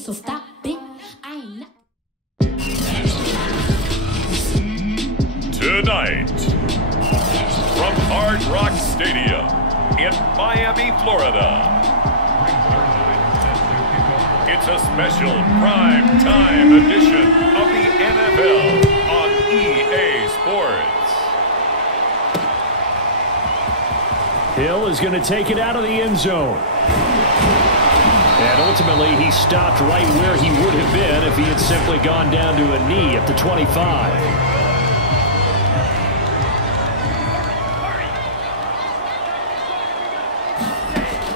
so stop it. I ain't not. Tonight, from Hard Rock Stadium in Miami, Florida, it's a special prime time edition of the NFL on EA Sports. Hill is going to take it out of the end zone. And ultimately, he stopped right where he would have been if he had simply gone down to a knee at the 25.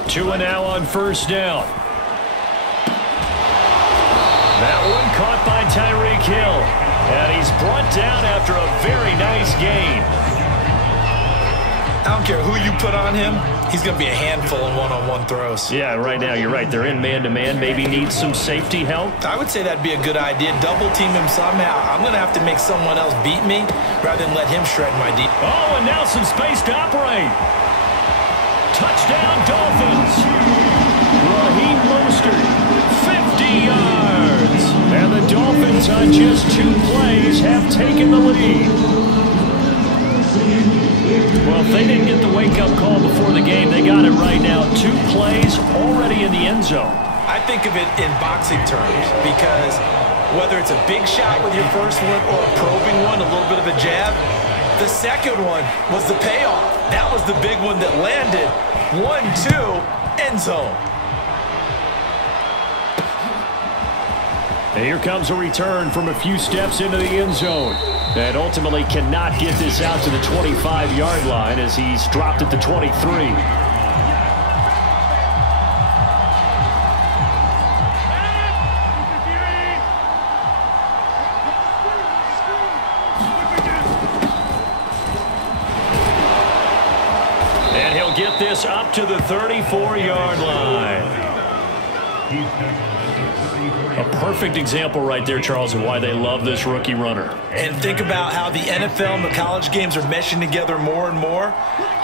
2 and now on first down. That one caught by Tyreek Hill. And he's brought down after a very nice gain. I don't care who you put on him. He's going to be a handful in one-on-one throws. Yeah, right now, you're right. They're in man-to-man. Maybe needs some safety help. I would say that'd be a good idea. Double team him somehow. I'm going to have to make someone else beat me rather than let him shred my deep. Oh, and now some space to operate. Touchdown, Dolphins. Raheem Mostert, 50 yards. And the Dolphins on just 2 plays have taken the lead. Well, if they didn't get the wake-up call before the game, they got it right now. 2 plays already in the end zone. I think of it in boxing terms because whether it's a big shot with your first one or a probing one, a little bit of a jab, the second one was the payoff. That was the big one that landed. 1-2, end zone. And here comes a return from a few steps into the end zone. And ultimately cannot get this out to the 25-yard line as he's dropped at the 23. And he'll get this up to the 34-yard line. A perfect example right there, Charles, of why they love this rookie runner. And think about how the NFL and the college games are meshing together more and more.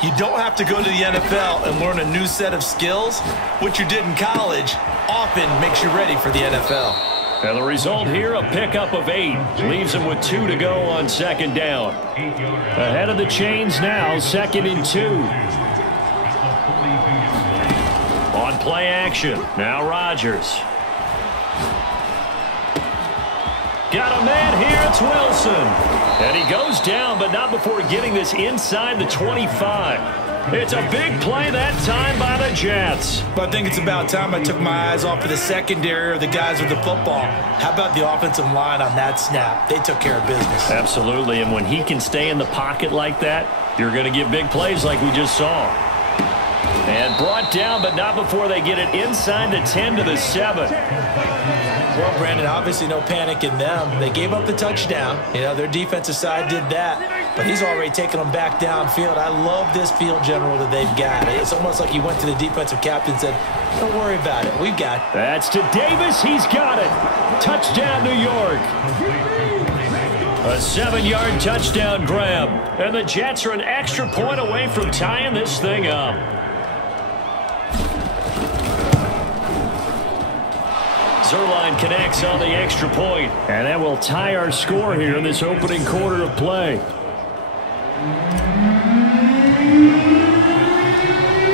You don't have to go to the NFL and learn a new set of skills. What you did in college often makes you ready for the NFL. And the result here, a pickup of 8. Leaves him with 2 to go on second down. Ahead of the chains now, 2nd and 2. On play action, now Rodgers. Got a man here, it's Wilson. And he goes down, but not before getting this inside the 25. It's a big play that time by the Jets. But I think it's about time I took my eyes off of the secondary or the guys with the football. How about the offensive line on that snap? They took care of business. Absolutely, and when he can stay in the pocket like that, you're going to get big plays like we just saw. And brought down, but not before they get it inside the 10 to the 7. Well, Brandon, obviously no panic in them. They gave up the touchdown. You know, their defensive side did that. But he's already taken them back downfield. I love this field general that they've got. It's almost like he went to the defensive captain and said, don't worry about it. We've got it. That's to Davis. He's got it. Touchdown, New York. A 7-yard touchdown grab. And the Jets are an extra point away from tying this thing up. Zerline connects on the extra point, and that will tie our score here in this opening quarter of play.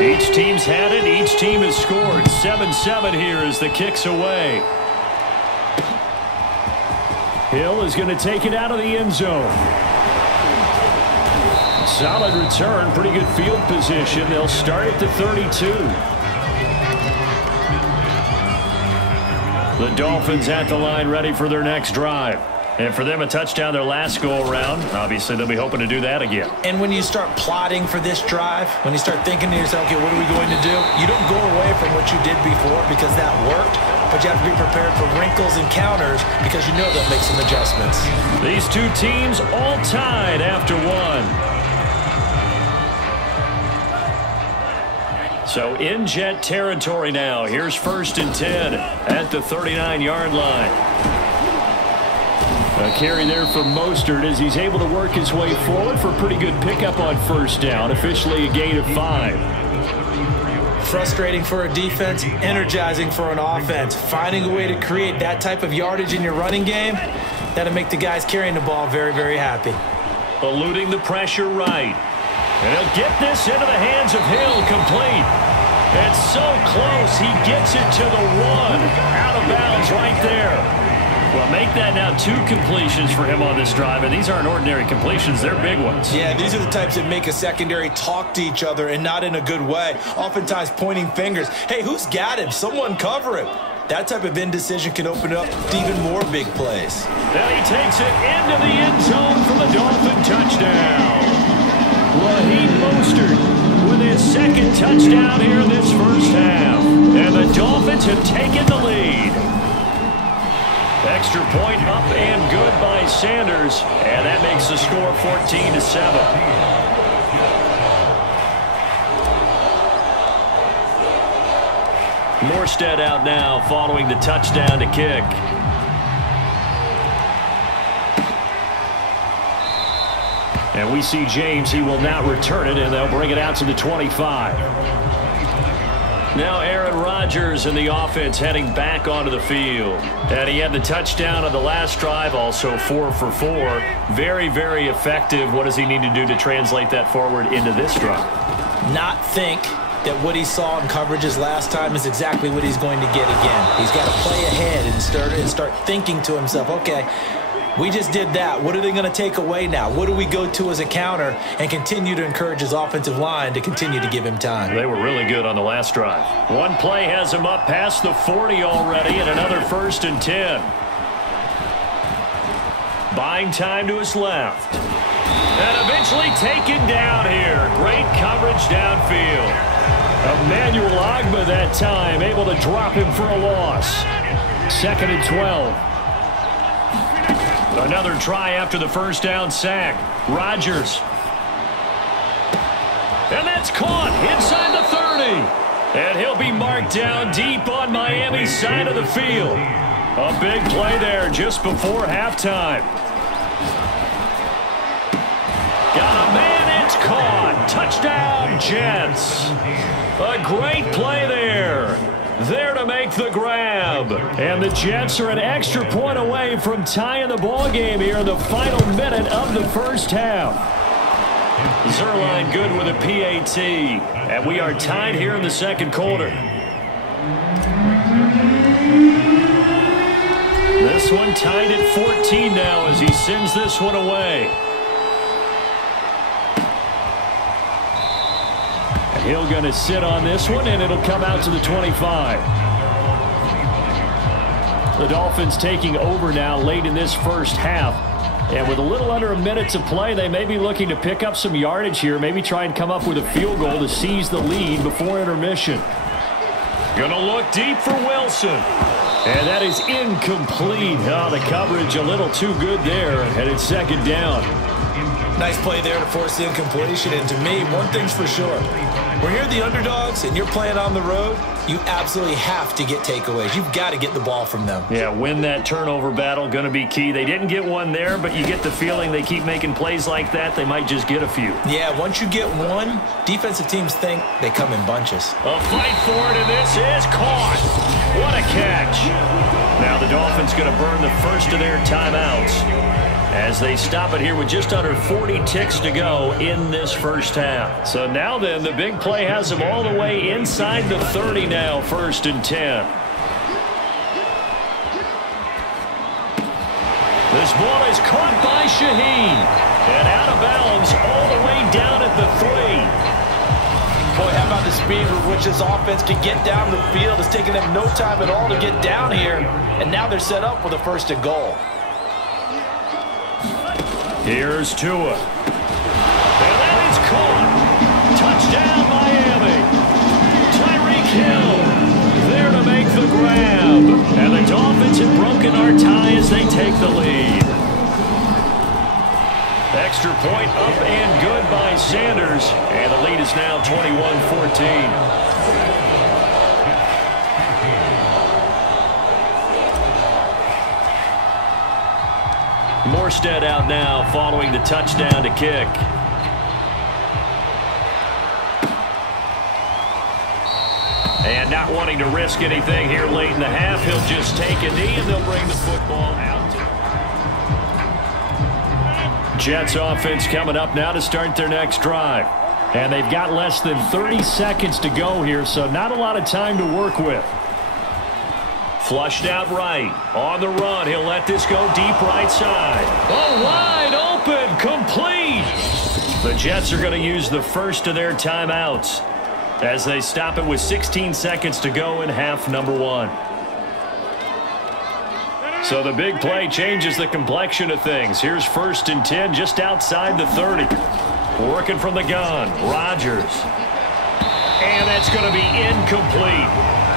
Each team's had it. Each team has scored. 7-7 here as the kick's away. Hill is going to take it out of the end zone. Solid return. Pretty good field position. They'll start at the 32. The Dolphins at the line ready for their next drive. And for them, a touchdown their last go-around. Obviously, they'll be hoping to do that again. And when you start plotting for this drive, when you start thinking to yourself, okay, what are we going to do? You don't go away from what you did before because that worked, but you have to be prepared for wrinkles and counters because you know they'll make some adjustments. These two teams all tied after one. So in Jet territory now. Here's 1st and 10 at the 39-yard line. A carry there for Mostert as he's able to work his way forward for a pretty good pickup on first down. Officially a gain of 5. Frustrating for a defense, energizing for an offense. Finding a way to create that type of yardage in your running game, that'll make the guys carrying the ball very, very happy. Eluding the pressure right. And he'll get this into the hands of Hill, complete. It's so close, he gets it to the 1. Out of bounds right there. Well, make that now 2 completions for him on this drive, and these aren't ordinary completions, they're big ones. Yeah, these are the types that make a secondary talk to each other and not in a good way. Oftentimes pointing fingers. Hey, who's got him? Someone cover him. That type of indecision can open up to even more big plays. Now he takes it into the end zone for the Dolphin touchdown. Raheem Mostert with his 2nd touchdown here in this first half. And the Dolphins have taken the lead. Extra point up and good by Sanders. And that makes the score 14-7. Morstead out now following the touchdown to kick. And we see James. He will now return it, and they'll bring it out to the 25. Now Aaron Rodgers and the offense heading back onto the field. And he had the touchdown on the last drive, also 4 for 4. Very, very effective. What does he need to do to translate that forward into this drive? Not think that what he saw in coverages last time is exactly what he's going to get again. He's got to play ahead and start thinking to himself, okay, we just did that. What are they going to take away now? What do we go to as a counter? And continue to encourage his offensive line to continue to give him time. They were really good on the last drive. One play has him up past the 40 already, and another 1st and 10. Buying time to his left. And eventually taken down here. Great coverage downfield. Emmanuel Ogbah that time able to drop him for a loss. 2nd and 12. Another try after the first down sack. Rodgers. And that's caught inside the 30. And he'll be marked down deep on Miami's side of the field. A big play there just before halftime. Got a man, it's caught. Touchdown, Jets. A great play there. There to make the grab. And the Jets are an extra point away from tying the ball game here in the final minute of the first half. Zerline good with a PAT. And we are tied here in the second quarter. This one tied at 14 now as he sends this one away. Hill going to sit on this one, and it'll come out to the 25. The Dolphins taking over now late in this first half. And with a little under a minute to play, they may be looking to pick up some yardage here, maybe try and come up with a field goal to seize the lead before intermission. Going to look deep for Wilson. And that is incomplete. Oh, the coverage a little too good there, and it's 2nd down. Nice play there to force the incompletion. And to me, one thing's for sure. When you're the underdogs and you're playing on the road, you absolutely have to get takeaways. You've got to get the ball from them. Yeah, win that turnover battle, going to be key. They didn't get one there, but you get the feeling they keep making plays like that, they might just get a few. Yeah, once you get one, defensive teams think they come in bunches. A fight for it, and this is caught. What a catch. Now the Dolphins going to burn the first of their timeouts as they stop it here with just under 40 ticks to go in this first half. So now then, the big play has them all the way inside the 30 now, 1st and 10. This ball is caught by Shaheen. And out of bounds all the way down at the 3. Boy, how about the speed with which this offense can get down the field? It's taking them no time at all to get down here. And now they're set up with a 1st and goal. Here's Tua. And that is caught. Touchdown, Miami. Tyreek Hill there to make the grab. And the Dolphins have broken our tie as they take the lead. Extra point up and good by Sanders. And the lead is now 21-14. Morstead out now following the touchdown to kick. And not wanting to risk anything here late in the half, he'll just take a knee and they'll bring the football out. Jets offense coming up now to start their next drive. And they've got less than 30 seconds to go here, so not a lot of time to work with. Flushed out right. On the run, he'll let this go deep right side. Oh, wide open, complete. The Jets are going to use the first of their timeouts as they stop it with 16 seconds to go in half number 1. So the big play changes the complexion of things. Here's 1st and 10 just outside the 30. Working from the gun, Rodgers. And that's going to be incomplete.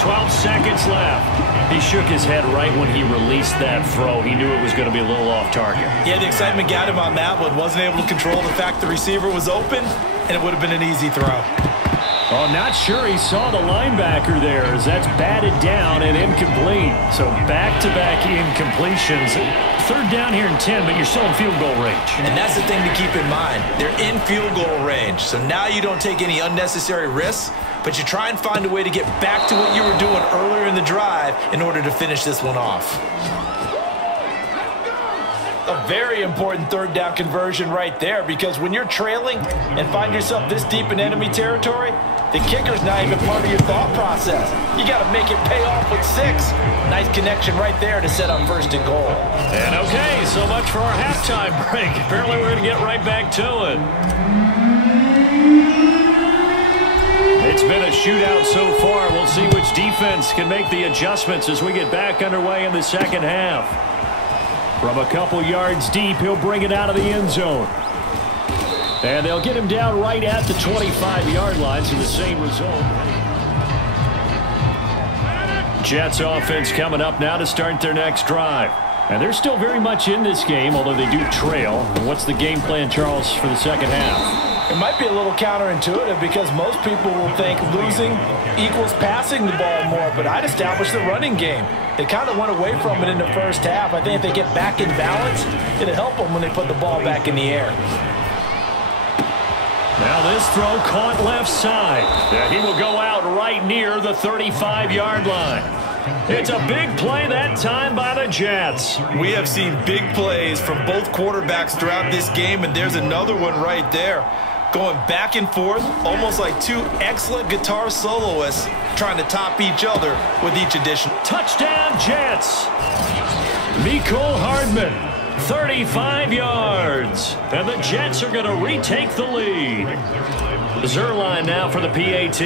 12 seconds left. He shook his head right when he released that throw. He knew it was going to be a little off target. Yeah, the excitement got him on that one. Wasn't able to control the fact the receiver was open, and it would have been an easy throw. Oh, not sure he saw the linebacker there as that's batted down and incomplete. So back-to-back incompletions. 3rd down here and 10, but you're still in field goal range. And that's the thing to keep in mind. They're in field goal range. So now you don't take any unnecessary risks, but you try and find a way to get back to what you were doing earlier in the drive in order to finish this one off. A very important 3rd down conversion right there, because when you're trailing and find yourself this deep in enemy territory, the kicker's not even part of your thought process. You got to make it pay off with 6. Nice connection right there to set up 1st and goal. And okay, so much for our halftime break. Apparently we're going to get right back to it. It's been a shootout so far. We'll see which defense can make the adjustments as we get back underway in the second half. From a couple yards deep, he'll bring it out of the end zone. And they'll get him down right at the 25-yard line, so the same result. Jets offense coming up now to start their next drive. And they're still very much in this game, although they do trail. What's the game plan, Charles, for the second half? It might be a little counterintuitive because most people will think losing equals passing the ball more, but I'd establish the running game. They kind of went away from it in the first half. I think if they get back in balance, it'll help them when they put the ball back in the air. Now this throw caught left side. And he will go out right near the 35-yard line. It's a big play that time by the Jets. We have seen big plays from both quarterbacks throughout this game, and there's another one right there. Going back and forth, almost like 2 excellent guitar soloists trying to top each other with each addition. Touchdown, Jets. Mecole Hardman, 35 yards. And the Jets are going to retake the lead. Zerline now for the PAT.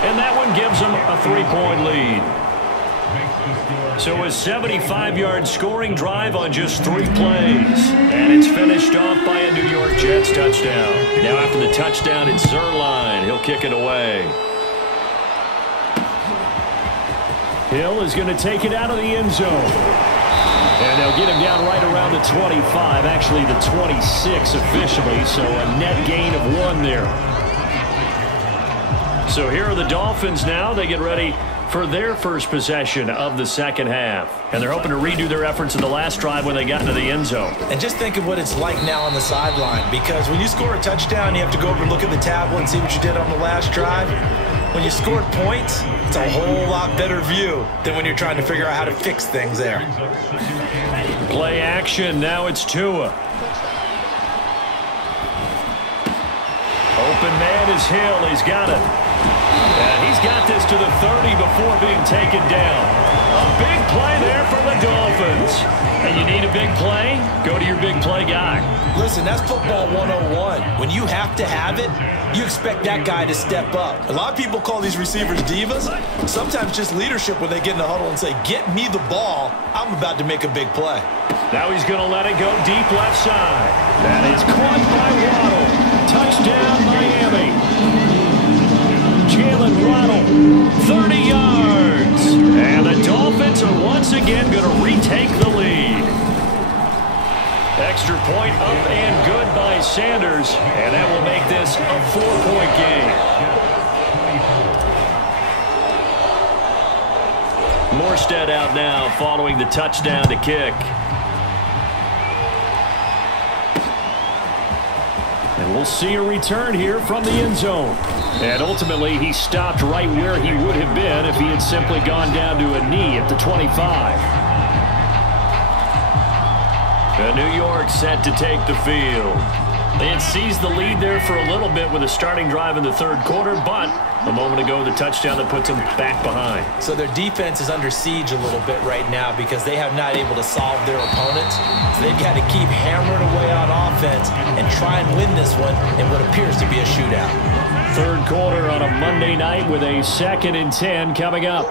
And that one gives them a 3-point lead. So a 75-yard scoring drive on just 3 plays. And it's finished off by a New York Jets touchdown. Now after the touchdown, it's Zerline. He'll kick it away. Hill is going to take it out of the end zone. And they'll get him down right around the 25, actually the 26 officially, so a net gain of 1 there. So here are the Dolphins now. They get ready for their first possession of the second half. And they're hoping to redo their efforts in the last drive when they got into the end zone. And just think of what it's like now on the sideline, because when you score a touchdown, you have to go over and look at the tablet and see what you did on the last drive. When you scored points, it's a whole lot better view than when you're trying to figure out how to fix things there. Play action. Now it's Tua. Open man is Hill. He's got it. And he's got this to the 30 before being taken down. A big play there for the Dolphins. And you need a big play? Go to your big play guy. Listen, that's football 101. When you have to have it, you expect that guy to step up. A lot of people call these receivers divas. Sometimes just leadership when they get in the huddle and say, get me the ball. I'm about to make a big play. Now he's going to let it go deep left side. That is caught by Waddle. Touchdown, Miami. Jalen Waddle, 30 yards. And the Dolphins are once again going to retake the lead. Extra point up and good by Sanders. And that will make this a 4-point game. Morstead out now following the touchdown to kick. And And we'll see a return here from the end zone. And ultimately, he stopped right where he would have been if he had simply gone down to a knee at the 25. And New York set to take the field. They had seized the lead there for a little bit with a starting drive in the third quarter, but a moment ago, the touchdown that puts them back behind. So their defense is under siege a little bit right now because they have not able to solve their opponents. So they've got to keep hammering away on offense and try and win this one in what appears to be a shootout. Third quarter on a Monday night with a 2nd and 10 coming up.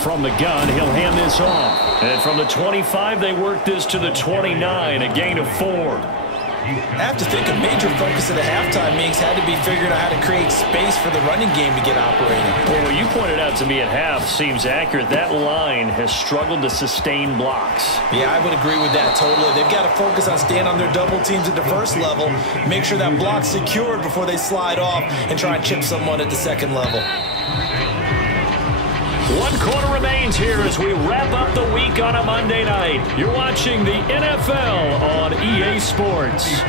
From the gun, he'll hand this off. And from the 25, they work this to the 29, a gain of 4. I have to think a major focus of the halftime meetings had to be figuring out how to create space for the running game to get operating. Well, what you pointed out to me at half seems accurate. That line has struggled to sustain blocks. Yeah, I would agree with that totally. They've got to focus on staying on their double teams at the first level, make sure that block's secured before they slide off and try and chip someone at the second level. 1 quarter remains here as we wrap up the week on a Monday night. You're watching the NFL on EA Sports.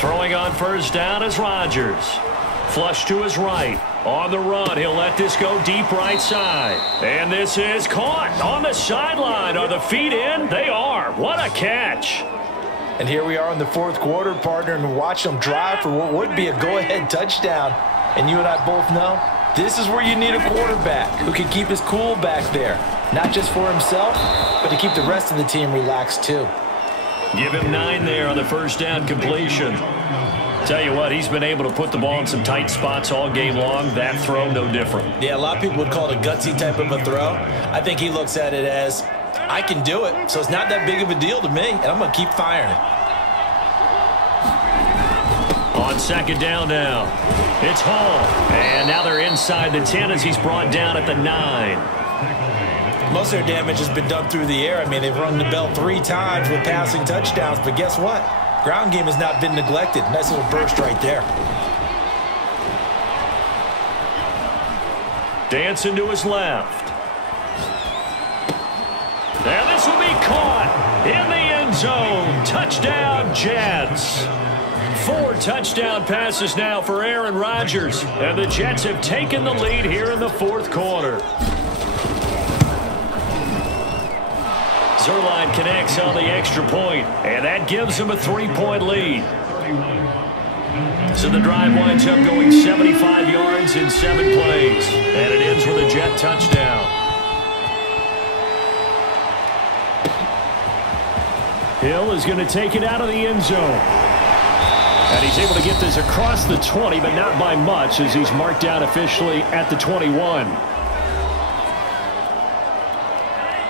Throwing on first down is Rodgers. Flush to his right. On the run, he'll let this go deep right side. And this is caught on the sideline. Are the feet in? They are. What a catch. And here we are in the fourth quarter, partner, and watch them drive for what would be a go-ahead touchdown. And you and I both know this is where you need a quarterback who can keep his cool back there, not just for himself, but to keep the rest of the team relaxed too. Give him 9 there on the first down completion. Tell you what, he's been able to put the ball in some tight spots all game long. That throw, no different. Yeah, a lot of people would call it a gutsy type of a throw. I think he looks at it as, I can do it, so it's not that big of a deal to me, and I'm going to keep firing it. On second down now, it's Hall. And now they're inside the 10 as he's brought down at the 9. Most of their damage has been done through the air. I mean, they've rung the bell 3 times with passing touchdowns, but guess what? Ground game has not been neglected. Nice little burst right there. Dancing to his left. And this will be caught in the end zone. Touchdown, Jets. 4 touchdown passes now for Aaron Rodgers. And the Jets have taken the lead here in the fourth quarter. Zerline connects on the extra point, and that gives him a 3-point lead. So the drive winds up going 75 yards in 7 plays, and it ends with a Jet touchdown. Hill is going to take it out of the end zone. And he's able to get this across the 20, but not by much as he's marked down officially at the 21.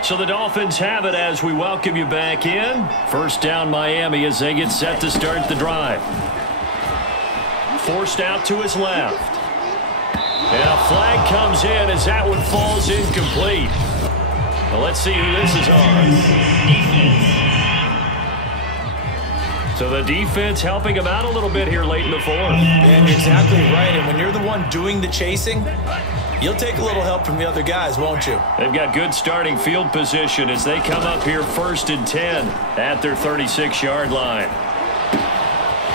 So the Dolphins have it as we welcome you back in. First down Miami as they get set to start the drive. Forced out to his left. And a flag comes in as that one falls incomplete. Well, let's see who this is on. So the defense helping him out a little bit here late in the fourth. And you're exactly right. And when you're the one doing the chasing, you'll take a little help from the other guys, won't you? They've got good starting field position as they come up here 1st and 10 at their 36-yard line.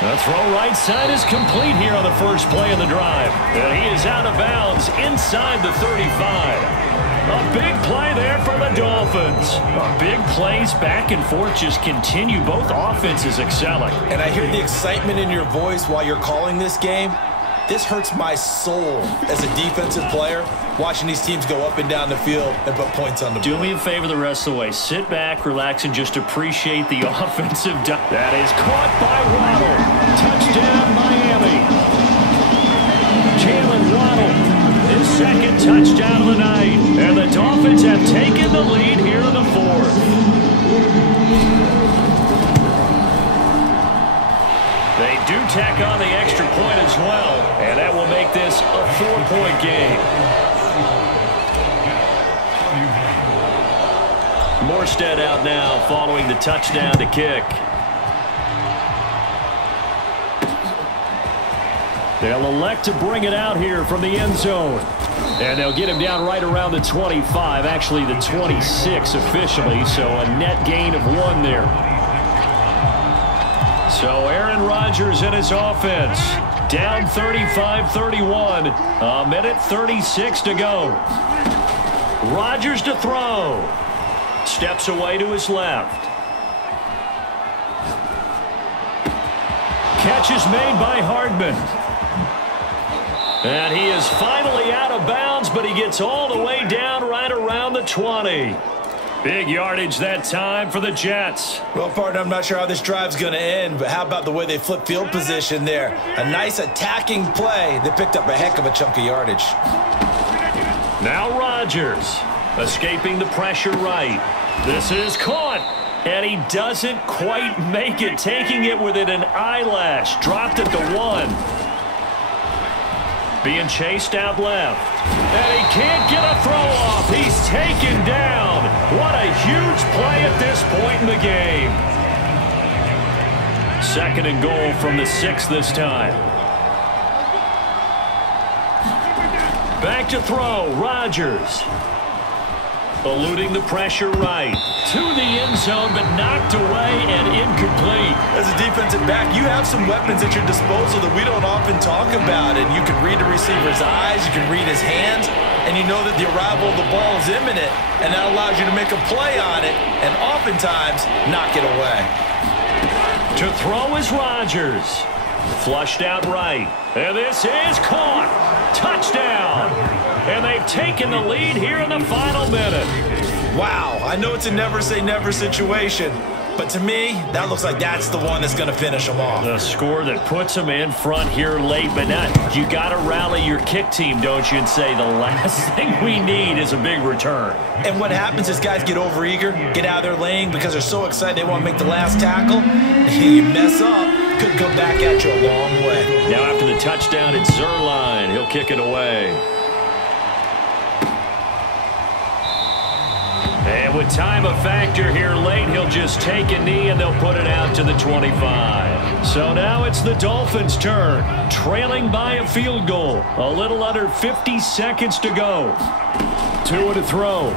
The throw right side is complete here on the first play of the drive. And he is out of bounds inside the 35. A big play there for the Dolphins. Big plays back and forth just continue. Both offenses excelling. And I hear the excitement in your voice while you're calling this game. This hurts my soul as a defensive player, watching these teams go up and down the field and put points on the board. Do me a favor the rest of the way. Sit back, relax, and just appreciate the offensive. That is caught by Waddle. Touchdown, Miami. Jalen Waddle. His second touchdown of the night. And the Dolphins have taken the lead here in the fourth. They do tack on the extra point as well. And that will make this a 4-point game. Morstead out now following the touchdown to kick. They'll elect to bring it out here from the end zone. And they'll get him down right around the 25, actually the 26 officially, so a net gain of 1 there. So Aaron Rodgers and his offense down 35-31, a minute 36 to go. Rodgers to throw. Steps away to his left. Catch is made by Hardman. And he is finally out of bounds, but he gets all the way down right around the 20. Big yardage that time for the Jets. Well, partner, I'm not sure how this drive's going to end, but how about the way they flip field position there? A nice attacking play. They picked up a heck of a chunk of yardage. Now Rodgers escaping the pressure right. This is caught. And he doesn't quite make it, taking it within an eyelash. Dropped at the 1. Being chased out left. And he can't get a throw off. He's taken down. What a huge play at this point in the game. 2nd and goal from the 6 this time. Back to throw. Rodgers. Eluding the pressure right. To the end zone, but knocked away and incomplete. As a defensive back, you have some weapons at your disposal that we don't often talk about. And you can read the receiver's eyes, you can read his hands, and you know that the arrival of the ball is imminent. And that allows you to make a play on it and oftentimes knock it away. To throw is Rodgers. Flushed out right. And this is caught. Touchdown. And they've taken the lead here in the final minute. Wow, I know it's a never-say-never situation, but to me, that looks like that's the one that's going to finish them off. The score that puts them in front here late, but not. You got to rally your kick team, don't you, and say the last thing we need is a big return. And what happens is guys get overeager, get out of their lane because they're so excited they want to make the last tackle. You mess up, could come back at you a long way. Now after the touchdown, it's Zerline. He'll kick it away. And with time a factor here late, he'll just take a knee and they'll put it out to the 25. So now it's the Dolphins' turn, trailing by a field goal. A little under 50 seconds to go. 2 to throw.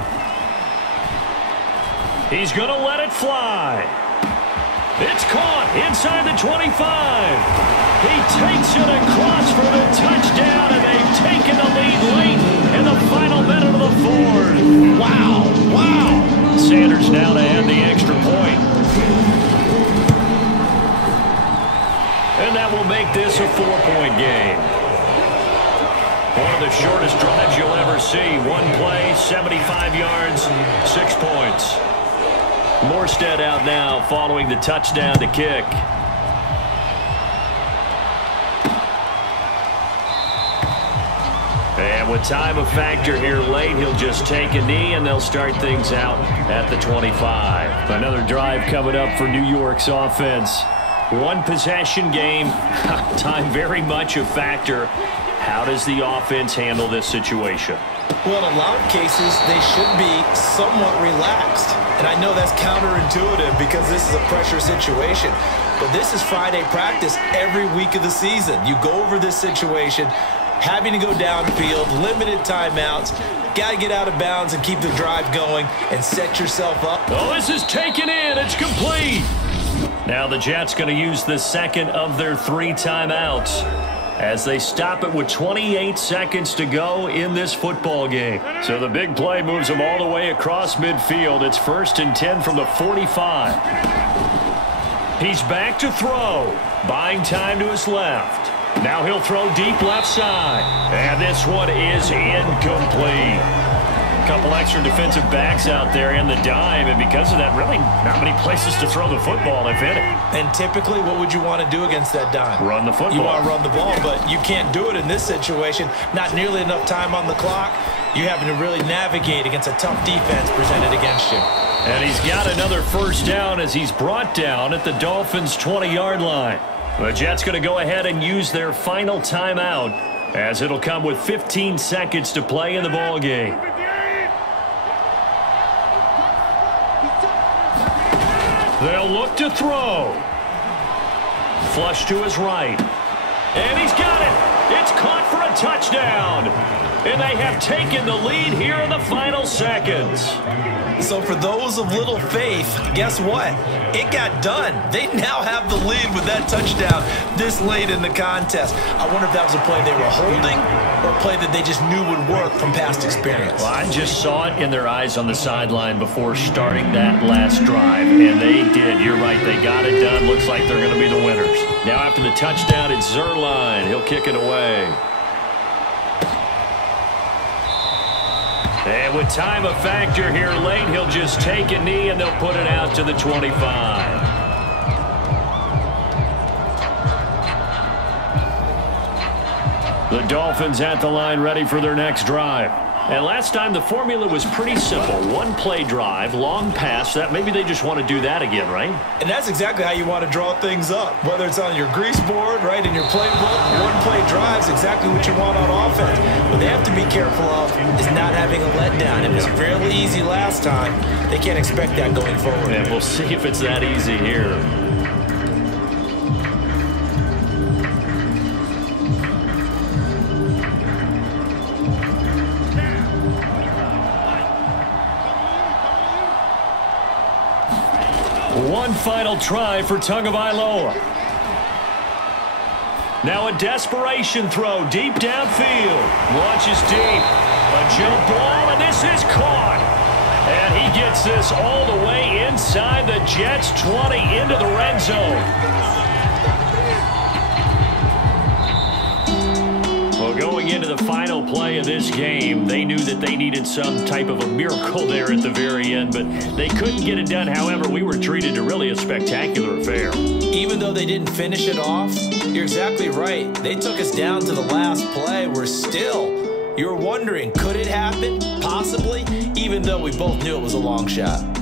He's going to let it fly. It's caught inside the 25. He takes it across for the touchdown, and they've taken the lead late in the final minute of the 4th. Wow, wow. Sanders now to add the extra point. And that will make this a 4-point game. One of the shortest drives you'll ever see. One play, 75 yards, 6 points. Morstead out now following the touchdown to kick. And with time a factor here late, he'll just take a knee and they'll start things out at the 25. Another drive coming up for New York's offense. One possession game. Time very much a factor. How does the offense handle this situation? Well, in a lot of cases, they should be somewhat relaxed. And I know that's counterintuitive because this is a pressure situation. But this is Friday practice every week of the season. You go over this situation, having to go downfield, limited timeouts, got to get out of bounds and keep the drive going and set yourself up. Oh, this is taken in. It's complete. Now the Jets going to use the second of their 3 timeouts as they stop it with 28 seconds to go in this football game. So the big play moves them all the way across midfield. It's 1st and 10 from the 45. He's back to throw, buying time to his left. Now he'll throw deep left side. And this one is incomplete. A couple extra defensive backs out there in the dime, and because of that, really not many places to throw the football, if any. And typically, what would you want to do against that dime? Run the football. You want to run the ball, but you can't do it in this situation. Not nearly enough time on the clock. You're having to really navigate against a tough defense presented against you. And he's got another first down as he's brought down at the Dolphins' 20-yard line. The Jets going to go ahead and use their final timeout as it'll come with 15 seconds to play in the ball game. They'll look to throw. Flush to his right. And he's got it. It's caught for a touchdown. And they have taken the lead here in the final seconds. So for those of little faith, guess what? It got done. They now have the lead with that touchdown this late in the contest. I wonder if that was a play they were holding or a play that they just knew would work from past experience. Well, I just saw it in their eyes on the sideline before starting that last drive, and they did. You're right. They got it done. Looks like they're going to be the winners. Now after the touchdown, it's Zerline. He'll kick it away. And with time a factor here late, he'll just take a knee and they'll put it out to the 25. The Dolphins at the line ready for their next drive. And last time the formula was pretty simple. One play drive, long pass. That maybe they just want to do that again, right? And that's exactly how you want to draw things up. Whether it's on your grease board, right, in your playbook, one play drive is exactly what you want on offense. What they have to be careful of is not having a letdown. It was fairly easy last time. They can't expect that going forward. And we'll see if it's that easy here. One final try for Tagovailoa. Now a desperation throw deep downfield. Launches deep. A jump ball, and this is caught. And he gets this all the way inside the Jets' 20 into the red zone. Well, going into the final play of this game, they knew that they needed some type of a miracle there at the very end, but they couldn't get it done. However, we were treated to really a spectacular affair. Even though they didn't finish it off, you're exactly right. They took us down to the last play. We're still, you're wondering, could it happen? Possibly, even though we both knew it was a long shot.